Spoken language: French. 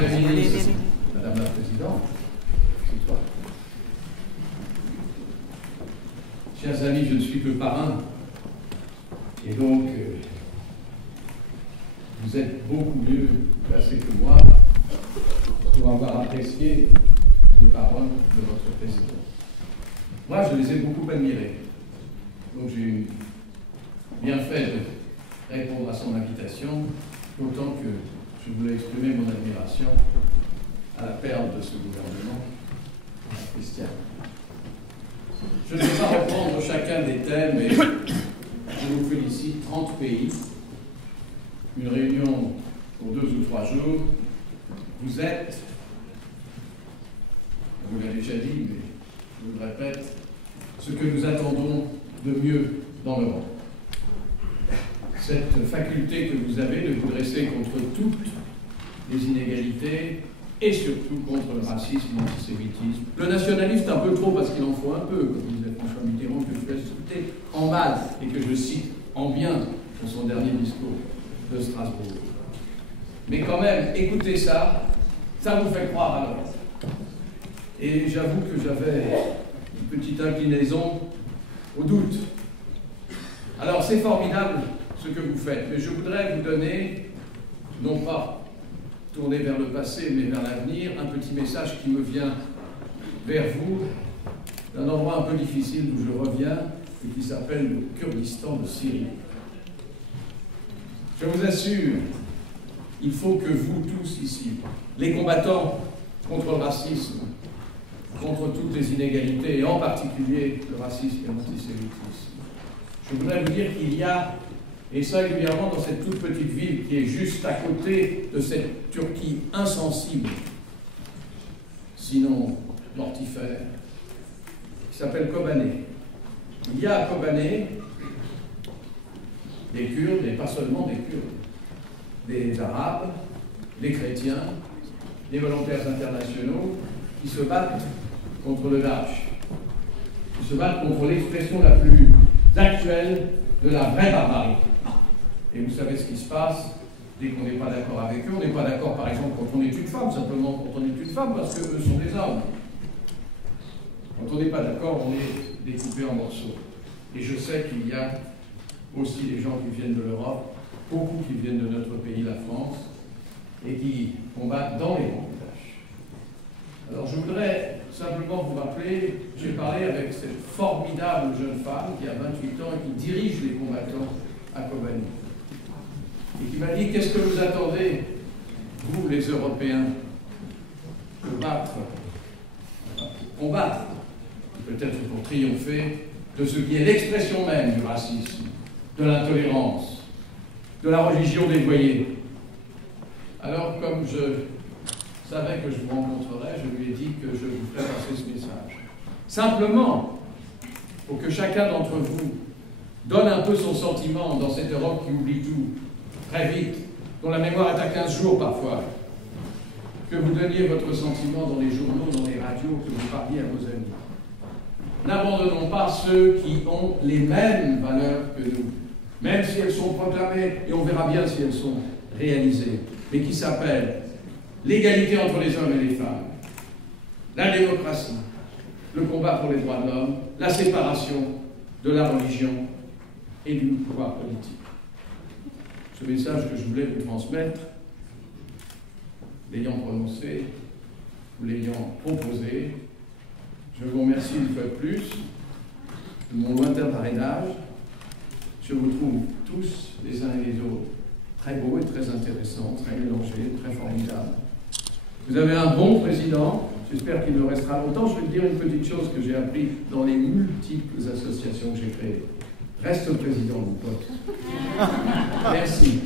Madame la ministre, Madame la Présidente, c'est toi. Chers amis, je ne suis que parrain, et donc vous êtes beaucoup mieux placés que moi pour avoir apprécié les paroles de votre président. Moi, je les ai beaucoup admirées, donc j'ai bien fait de répondre à son invitation, d'autant que je voulais exprimer mon admiration à la perle de ce gouvernement, Christiane. Je ne vais pas reprendre chacun des thèmes, mais je vous félicite. 30 pays, une réunion pour 2 ou 3 jours. Vous êtes, vous l'avez déjà dit, mais je vous le répète, ce que nous attendons de mieux dans le monde. Cette faculté que vous avez de vous dresser contre toutes les inégalités et surtout contre le racisme, l'antisémitisme. Le nationalisme, un peu trop parce qu'il en faut un peu, comme disait François Mitterrand, que je vais citer en mal et que je cite en bien dans son dernier discours de Strasbourg. Mais quand même, écoutez ça, ça vous fait croire à l'Europe. Et j'avoue que j'avais une petite inclinaison au doute. Alors c'est formidable ce que vous faites, mais je voudrais vous donner, non pas tourner vers le passé, mais vers l'avenir, un petit message qui me vient vers vous, d'un endroit un peu difficile d'où je reviens, et qui s'appelle le Kurdistan de Syrie. Je vous assure, il faut que vous tous ici, les combattants contre le racisme, contre toutes les inégalités, et en particulier le racisme et l'antisémitisme, je voudrais vous dire qu'il y a, et singulièrement dans cette toute petite ville qui est juste à côté de cette Turquie insensible, sinon mortifère, qui s'appelle Kobané. Il y a à Kobané des Kurdes, et pas seulement des Kurdes, des Arabes, des chrétiens, des volontaires internationaux qui se battent contre le Daesh, qui se battent contre l'expression la plus actuelle de la vraie barbarie. Et vous savez ce qui se passe dès qu'on n'est pas d'accord avec eux. On n'est pas d'accord, par exemple, quand on est une femme, simplement quand on est une femme, parce qu'eux sont des hommes. Quand on n'est pas d'accord, on est découpé en morceaux. Et je sais qu'il y a aussi des gens qui viennent de l'Europe, beaucoup qui viennent de notre pays, la France, et qui combattent dans les rangs du Daesh. Alors je voudrais simplement vous rappeler, j'ai parlé avec cette formidable jeune femme qui a 28 ans et qui dirige les combattants à Kobané. Et qui m'a dit, qu'est-ce que vous attendez, vous les Européens, pour combattre, peut-être pour triompher, de ce qui est l'expression même du racisme, de l'intolérance, de la religion dévoyée. Alors, comme je savais que je vous rencontrerais, je lui ai dit que je vous ferais passer ce message. Simplement, pour que chacun d'entre vous donne un peu son sentiment dans cette Europe qui oublie tout, très vite, dont la mémoire est à 15 jours parfois, que vous donniez votre sentiment dans les journaux, dans les radios, que vous parliez à vos amis. N'abandonnons pas ceux qui ont les mêmes valeurs que nous, même si elles sont proclamées, et on verra bien si elles sont réalisées, mais qui s'appellent l'égalité entre les hommes et les femmes, la démocratie, le combat pour les droits de l'homme, la séparation de la religion et du pouvoir politique. Ce message que je voulais vous transmettre, l'ayant prononcé, ou l'ayant proposé, je vous remercie une fois de plus de mon lointain parrainage. Je vous trouve tous, les uns et les autres, très beaux et très intéressants, très mélangés, très formidables. Vous avez un bon président, j'espère qu'il me restera longtemps. Je vais vous dire une petite chose que j'ai appris dans les multiples associations que j'ai créées. Reste président, mon pote. Merci.